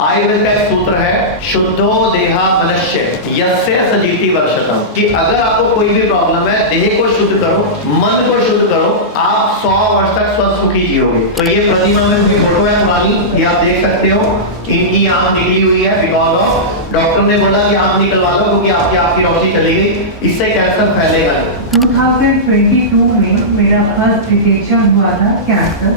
आयुर्वेद का एक सूत्र है शुद्धो देहा मनुष्य यस्य सजीति वर्षतम, कि अगर आपको कोई भी प्रॉब्लम है, देह को शुद्ध करो, मन को शुद्ध करो, आप 100 वर्ष तक स्वस्थ सुखी जियोगे। तो ये प्रतिमा में उनकी फोटो है पुरानी, ये आप देख सकते हो। इनकी आंख निकली हुई है बिकॉज ऑफ डॉक्टर ने बोला कि आंख निकलवा लो क्योंकि आपकी रोशनी चली गई, इससे कैंसर फैलेगा। 2022 में मेरा फर्स्ट डिटेक्शन हुआ था कैंसर,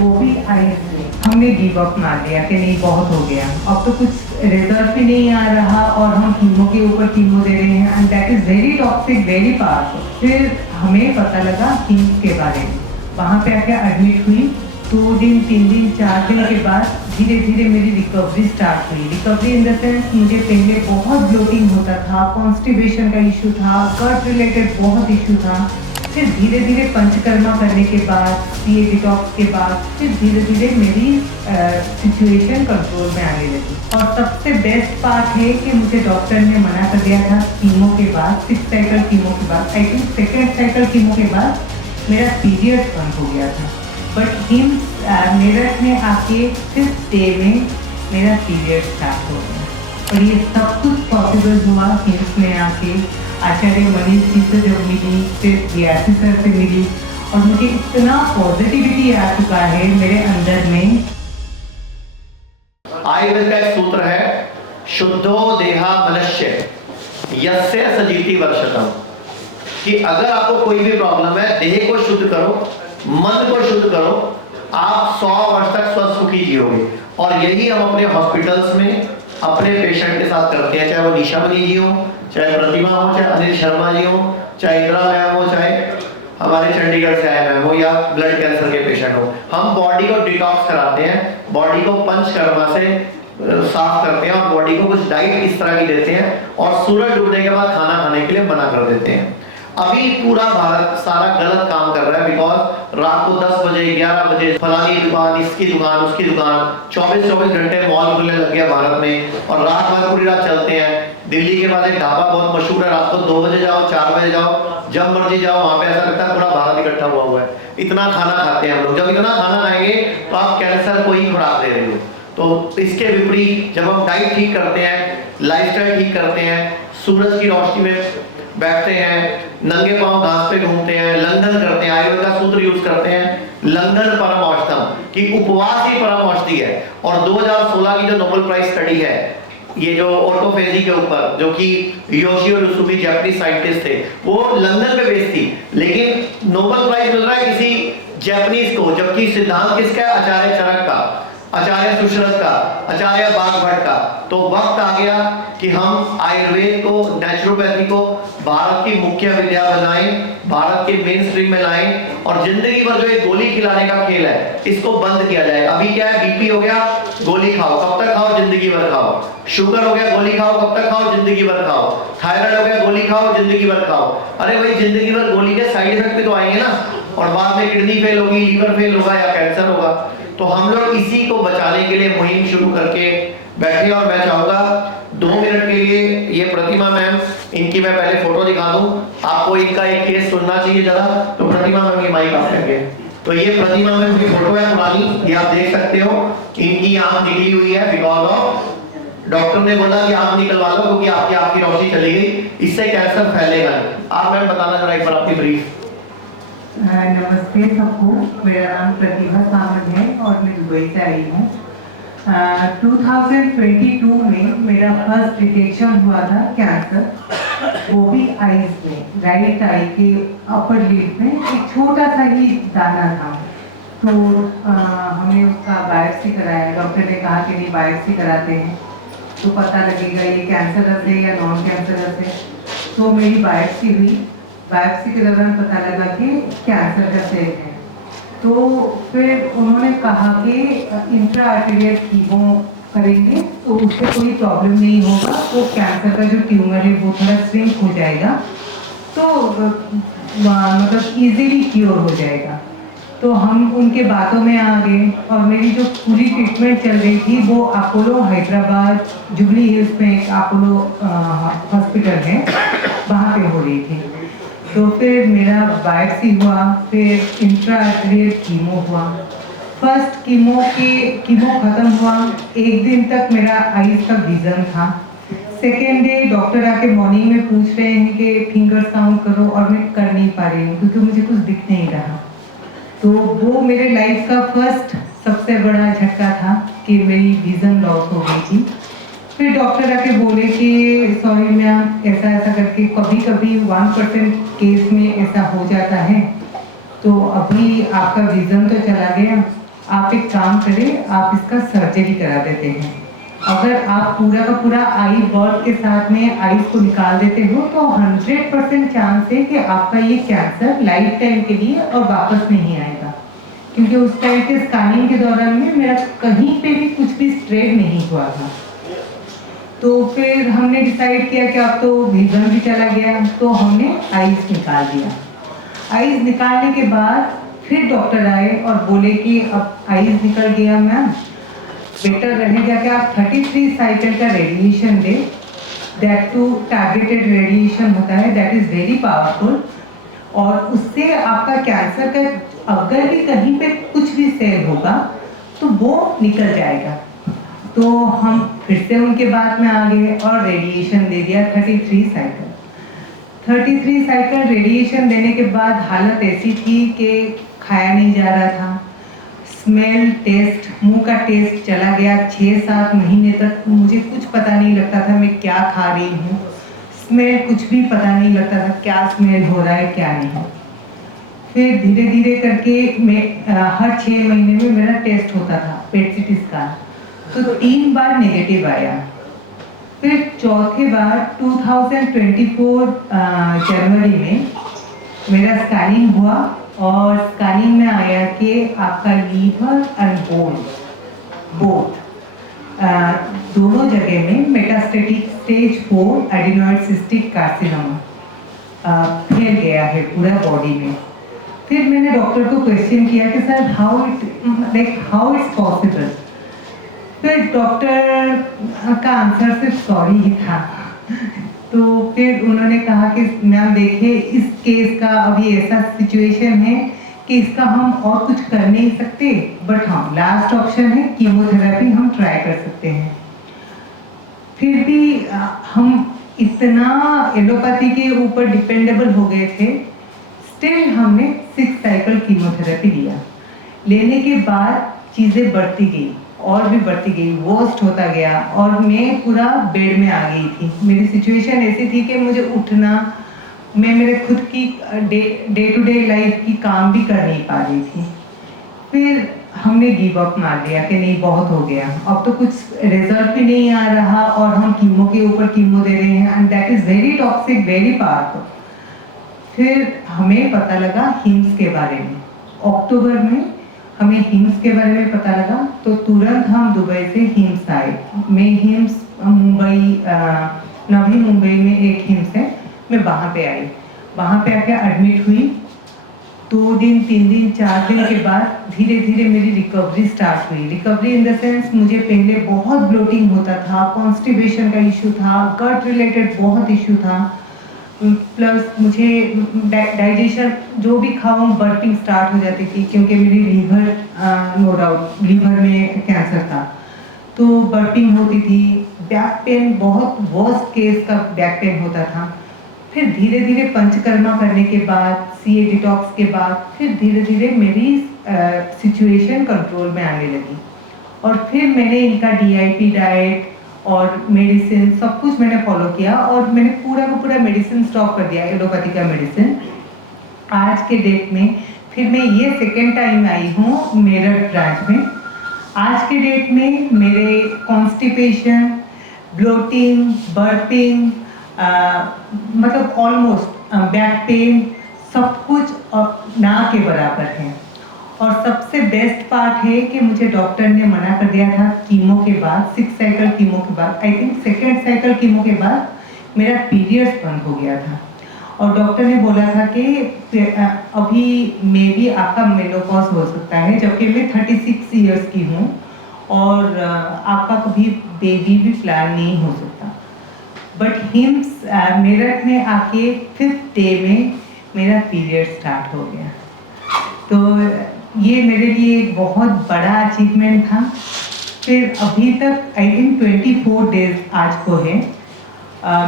वो भी आईज में। हमने गिव अप मार दिया कि नहीं बहुत हो गया, अब तो कुछ रिजल्ट भी नहीं आ रहा और हम कीमो के ऊपर कीमो दे रहे हैं and that is very toxic, very powerful. फिर हमें पता लगा कीमो के बारे में, वहाँ पे आके एडमिट हुई। 2 दिन 3 दिन 4 दिन के बाद धीरे धीरे मेरी रिकवरी स्टार्ट हुई। रिकवरी इन द सेंस मुझे पहले बहुत ब्लोटिंग होता था, कॉन्स्टिपेशन का इशू था, गट रिलेटेड बहुत इशू था। फिर धीरे धीरे पंचकर्मा करने के बाद, पीए डिटॉक्स के बाद, फिर धीरे धीरे मेरी सिचुएशन कंट्रोल में आने लगी। और सबसे बेस्ट पार्ट है कि मुझे डॉक्टर ने मना कर दिया था कीमो के बाद, 6 साइकिल कीमो के बाद, I think 2nd cycle chemo के बाद मेरा पीरियड बंद हो गया था। बट हिम्स मेरठ में आके 5th डे में मेरा पीरियड स्टार्ट हो गया। और ये सब कुछ पॉसिबल हुआ हिम्स में आके, आचार्य मनीष जी से जब मिली, फिर DRC सर से मिली, और मुझे इतना पॉजिटिविटी आ चुका है मेरे अंदर में। आयुर्वेद का एक सूत्र है शुद्धो देहा मनुष्य यस्य सजीति वर्षतम, कि अगर आपको कोई भी प्रॉब्लम है, देह को शुद्ध करो, मन को शुद्ध करो, आप 100 वर्ष तक स्वस्थ सुखी जियोगे। और यही हम अपने हॉस्पिटल्स में अपने पेशेंट के साथ करते हैं, चाहे वो निशा मनी जी हो, चाहे प्रतिमा हो, चाहे अनिल शर्मा जी हो, चाहे इंदिरा मैम हो, चाहे हमारे चंडीगढ़ से आए मैम हो, या ब्लड कैंसर के पेशेंट हो। हम बॉडी को डिटॉक्स कराते हैं, बॉडी को पंचकर्मा से साफ करते हैं और बॉडी को कुछ डाइट इस तरह की देते हैं और सूरज डूबने के बाद खाना खाने के लिए मना कर देते हैं। अभी पूरा भारत सारा गलत काम कर रहा है बिकॉज रात को 10 बजे 11 बजे फलानी दुकान, इसकी दुकान, उसकी दुकान, 24 घंटे मॉल खुलने लग गया भारत में और रात भर पूरी रात चलते हैं। दिल्ली के बाद एक ढाबा बहुत मशहूर है, रात को 2 बजे जाओ, 4 बजे जाओ, जब मर्जी जाओ, वहां पे ऐसा लगता है पूरा भारत इकट्ठा हुआ है। इतना खाना खाते हैं हम लोग। जब इतना खाना खाएंगे तो आप कैंसर को ही खुराक दे रहे हो। तो इसके विपरीत जब हम डाइट ठीक करते हैं, लाइफस्टाइल ठीक करते हैं, सूरज की रोशनी में बैठते हैं, नंगे पांव घास पे घूमते हैं, लंघन करते हैं, आयुर्वेद का सूत्र यूज करते हैं, लंघन परम औषधम, कि उपवास ही परम औषधि है। और 2016 की जो नोबेल प्राइज स्टडी है, ये जो ऑटोफेजी के ऊपर, जो कि योशियो रुसुमी जापानीज साइंटिस्ट थे, वो लंदन में बेस्ड थी, लेकिन नोबेल प्राइज मिल रहा है किसी जापानीज को, जबकि सिद्धांत किसका है? आचार्य चरक का, आचार्य सुश्रुत का, आचार्य बागभट्ट का। तो वक्त आ गया कि हम आयुर्वेद को, नेचुरोपैथी को भारत की मुख्य विद्या बनाएं, भारत के मेन स्ट्रीम में लाएं और जिंदगी भर जो ये गोली खिलाने का खेल है, इसको बंद किया जाए। अभी क्या है, बीपी हो गया, गोली खाओ, कब तक खाओ? जिंदगी भर खाओ। शुगर हो गया, गोली खाओ, कब तक खाओ? जिंदगी भर खाओ। थायराइड हो गया, गोली खाओ, जिंदगी भर खाओ। अरे भाई, जिंदगी भर गोली के साइड इफेक्ट भी तो आएंगे ना, और बाद में किडनी फेल होगी, लीवर फेल होगा या कैंसर होगा। तो हम लोग इसी को बचाने के लिए मुहिम शुरू करके बैठे। और मैं चाहूंगा 2 मिनट के लिए ये प्रतिमा मैम, इनकी मैं पहले फोटो दिखा दूं आपको, इनका एक केस सुनना चाहिए जरा। तो प्रतिमा मैम की माइक आप लेंगे। तो ये प्रतिमा मैम की फोटो है पुरानी, ये आप देख सकते हो। इनकी आंख निकली हुई है बिकॉज ऑफ डॉक्टर ने बोला कि आंख निकलवा लो क्योंकि आपकी रोशनी चली गई, इससे कैंसर फैलेगा। आप मैम बताना जरा एक बार आपकी ब्रीफ। नमस्ते सबको, मेरा नाम प्रतिभा सामंत है और मैं दुबई से आई हूँ। 2022 में मेरा फर्स्ट डिटेक्शन हुआ था कैंसर, वो भी आईज में, राइट आई के अपर लिड में एक छोटा सा ही दाना था। तो हमने उसका बायोप्सी कराया, डॉक्टर ने कहा कि नहीं बायोप्सी कराते हैं तो पता लगेगा ये कैंसरस है या नॉन कैंसरस है। तो मेरी बायोप्सी हुई, बायोप्सी के दौरान पता लगा कि कैंसर का सेल है। तो फिर उन्होंने कहा कि इंट्रा आर्टेरियल कीमो करेंगे तो उससे कोई प्रॉब्लम नहीं होगा, तो कैंसर का जो ट्यूमर है वो थोड़ा श्रिंक हो जाएगा, तो मतलब इजीली क्योर हो जाएगा। तो हम उनके बातों में आ गए और मेरी जो पूरी ट्रीटमेंट चल रही थी वो अपोलो हैदराबाद जुबली हिल्स में एक अपोलो हॉस्पिटल है, वहाँ पे हो रही थी। तो फिर मेरा बायोप्सी हुआ, फिर इंट्रा आर्टेरियल कीमो हुआ, फर्स्ट कीमो ख़त्म हुआ, एक दिन तक मेरा आईज का विज़न था। सेकेंड डे डॉक्टर आके मॉर्निंग में पूछ रहे हैं कि फिंगर काउंट करो, और मैं कर नहीं पा रही हूँ क्योंकि मुझे कुछ दिख नहीं रहा। तो वो मेरे लाइफ का फर्स्ट सबसे बड़ा झटका था कि मेरी विज़न लॉस हो गई थी। फिर डॉक्टर आके बोले कि सॉरी मैम, ऐसा ऐसा करके कभी कभी 1% केस में ऐसा हो जाता है, तो अभी आपका विज़न तो चला गया, आप एक काम करें, आप इसका सर्जरी करा देते हैं। अगर आप पूरा का पूरा आई बर्ड के साथ में आईज को निकाल देते हो तो 100% चांस है कि आपका ये कैंसर लाइफ टाइम के लिए और वापस नहीं आएगा। क्योंकि उस टाइम के स्कैनिंग के दौरान में मेरा कहीं पे भी कुछ भी स्ट्रेट नहीं हुआ था। तो फिर हमने डिसाइड किया कि अब तो विज़न भी चला गया, तो हमने आईज निकाल दिया। आईज निकालने के बाद फिर डॉक्टर आए और बोले कि अब आईज निकल गया मैम, बेटर रहेगा कि आप 33 साइकिल का रेडिएशन दें। दैट टू टारगेटेड रेडिएशन होता है, दैट इज़ वेरी पावरफुल, और उससे आपका कैंसर का अगर भी कहीं पे कुछ भी सेल होगा तो वो निकल जाएगा। तो हम फिर से उनके बाद में आ गए और रेडिएशन दे दिया 33 साइकिल। 33 साइकिल रेडिएशन देने के बाद हालत ऐसी थी कि खाया नहीं जा रहा था। स्मेल टेस्ट, मुंह का टेस्ट चला गया। 6-7 महीने तक मुझे कुछ पता नहीं लगता था मैं क्या खा रही हूँ। स्मेल कुछ भी पता नहीं लगता था क्या स्मेल हो रहा है क्या नहीं। फिर धीरे धीरे करके मैं हर 6 महीने में मेरा टेस्ट होता था, पेट सीटी स्कैन, तो 3 बार नेगेटिव आया। फिर चौथे बार 2024 जनवरी में मेरा स्कैनिंग हुआ और स्कैनिंग में आया कि आपका लीवर एंड बोथ दोनों जगह में metastatic stage 4 adenoid cystic carcinoma फैल गया है पूरा बॉडी में। फिर मैंने डॉक्टर को क्वेश्चन किया कि सर हाउ इट्स पॉसिबल। फिर डॉक्टर का आंसर सिर्फ सॉरी ही था। तो फिर उन्होंने कहा कि मैम देखिए, इस केस का अभी ऐसा सिचुएशन है कि इसका हम और कुछ कर नहीं सकते, बट हाँ लास्ट ऑप्शन है कीमोथेरेपी, हम ट्राई कर सकते हैं। फिर भी हम इतना एलोपैथी के ऊपर डिपेंडेबल हो गए थे, स्टिल हमने 6 साइकिल कीमोथेरेपी लिया। लेने के बाद चीज़ें बढ़ती गई और भी बढ़ती गई, वर्स्ट होता गया और मैं पूरा बेड में आ गई थी। मेरी सिचुएशन ऐसी थी कि मुझे उठना, मैं मेरे खुद की डे टू डे लाइफ की काम भी कर नहीं पा रही थी। फिर हमने गिव अप मार दिया कि नहीं बहुत हो गया, अब तो कुछ रिजल्ट भी नहीं आ रहा और हम कीमो के ऊपर कीमो दे रहे हैं and that is very toxic, very powerful. फिर हमें पता लगा हिम्स के बारे में। अक्टूबर में हमें हिम्स के बारे में पता लगा, तो तुरंत हम दुबई से हिम्स आए। मैं हिम्स मुंबई, नवी मुंबई में एक हिम्स है, मैं वहाँ पे आई। वहाँ पे आके एडमिट हुई। 2 दिन 3 दिन 4 दिन के बाद धीरे धीरे मेरी रिकवरी स्टार्ट हुई। रिकवरी इन द सेंस, मुझे पहले बहुत ब्लोटिंग होता था, कॉन्स्टिपेशन का इशू था, गट रिलेटेड बहुत इशू था, प्लस मुझे डाइजेशन जो भी खाऊं बर्पिंग स्टार्ट हो जाती थी, क्योंकि मेरी लीवर नो डाउट लीवर में कैंसर था, तो बर्पिंग होती थी। बैक पेन, बहुत वर्स्ट केस का बैक पेन होता था। फिर धीरे धीरे पंचकर्मा करने के बाद, सीए डिटॉक्स के बाद, फिर धीरे धीरे मेरी सिचुएशन कंट्रोल में आने लगी। और फिर मैंने इनका DIP डाइट और मेडिसिन सब कुछ मैंने फॉलो किया और मैंने पूरा का पूरा मेडिसिन स्टॉप कर दिया, एलोपैथी का मेडिसिन। आज के डेट में फिर मैं ये सेकेंड टाइम आई हूँ मेरठ ब्रांच में। आज के डेट में मेरे कॉन्स्टिपेशन, ब्लोटिंग, बर्पिंग, मतलब ऑलमोस्ट बैक पेन सब कुछ ना के बराबर है। और सबसे बेस्ट पार्ट है कि मुझे डॉक्टर ने मना कर दिया था कीमो के बाद, 6 साइकिल कीमो के बाद, I think second cycle chemo के बाद मेरा पीरियड्स बंद हो गया था। और डॉक्टर ने बोला था कि अभी मे बी आपका मेनोपॉज हो सकता है, जबकि मैं 36 ईयर्स की हूँ और आपका कभी बेबी भी प्लान नहीं हो सकता। बट हिम्स मेरठ में आके 5th डे में मेरा पीरियड स्टार्ट हो गया। तो ये मेरे लिए एक बहुत बड़ा अचीवमेंट था। फिर अभी तक आई थिंक 24 डेज आज को है।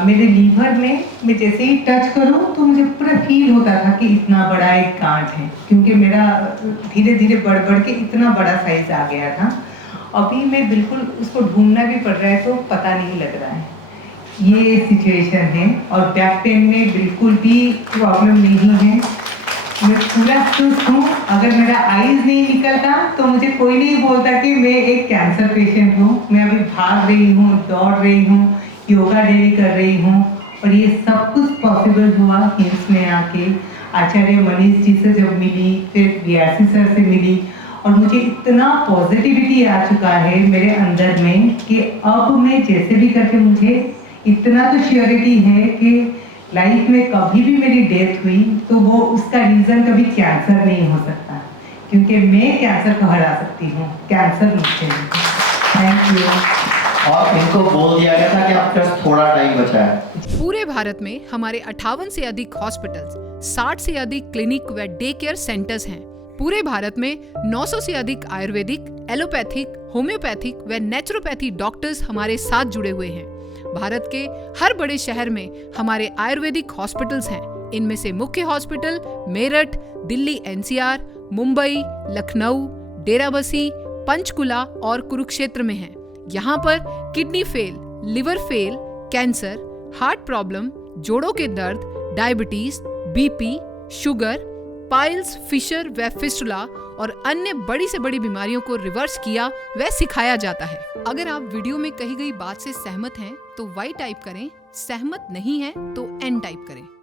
मेरे लीवर में मैं जैसे ही टच करूं तो मुझे पूरा फील होता था कि इतना बड़ा एक गांठ है, क्योंकि मेरा धीरे धीरे बढ़ बढ़ के इतना बड़ा साइज आ गया था। अभी मैं बिल्कुल उसको ढूंढना भी पड़ रहा है तो पता नहीं लग रहा है। ये सिचुएशन है और बैक पेन में बिल्कुल भी प्रॉब्लम नहीं है। मैं पूरा सुस्त हूँ। अगर मेरा आईज नहीं निकलता तो मुझे कोई नहीं बोलता कि मैं एक कैंसर पेशेंट हूँ। मैं अभी भाग रही हूँ, दौड़ रही हूँ, योगा डेली कर रही हूँ और ये सब कुछ पॉसिबल हुआ हिम्स में आके। आचार्य मनीष जी से जब मिली, फिर बीआरसी सर से मिली और मुझे इतना पॉजिटिविटी आ चुका है मेरे अंदर में कि अब मैं जैसे भी करके मुझे इतना तो श्योरिटी है कि लाइफ में कभी भी मेरी डेथ हुई तो वो उसका रीज़न कभी कैंसर नहीं हो सकता, क्योंकि मैं कैंसर को हरा सकती हूँ, कैंसर मुझसे नहीं। Thank you. और इनको बोल दिया गया था कि आपके पास थोड़ा टाइम बचा है। पूरे भारत में हमारे 58 से अधिक हॉस्पिटल्स, 60 से अधिक क्लिनिक व डे केयर सेंटर्स हैं। पूरे भारत में 900 से अधिक आयुर्वेदिक, एलोपैथिक, होम्योपैथिक व नेचुरोपैथी डॉक्टर्स हमारे साथ जुड़े हुए हैं। भारत के हर बड़े शहर में हमारे आयुर्वेदिक हॉस्पिटल्स हैं। इनमें से मुख्य हॉस्पिटल मेरठ, दिल्ली एनसीआर, मुंबई, लखनऊ, डेराबसी, पंचकुला और कुरुक्षेत्र में हैं। यहाँ पर kidney fail, liver fail, cancer, heart problem, जोड़ों के दर्द, diabetes, BP, sugar, piles, fissure व फिस्टुला और अन्य बड़ी से बड़ी बीमारियों को रिवर्स किया व सिखाया जाता है। अगर आप वीडियो में कही गई बात से सहमत हैं तो वाई टाइप करें, सहमत नहीं हैं तो एन टाइप करें।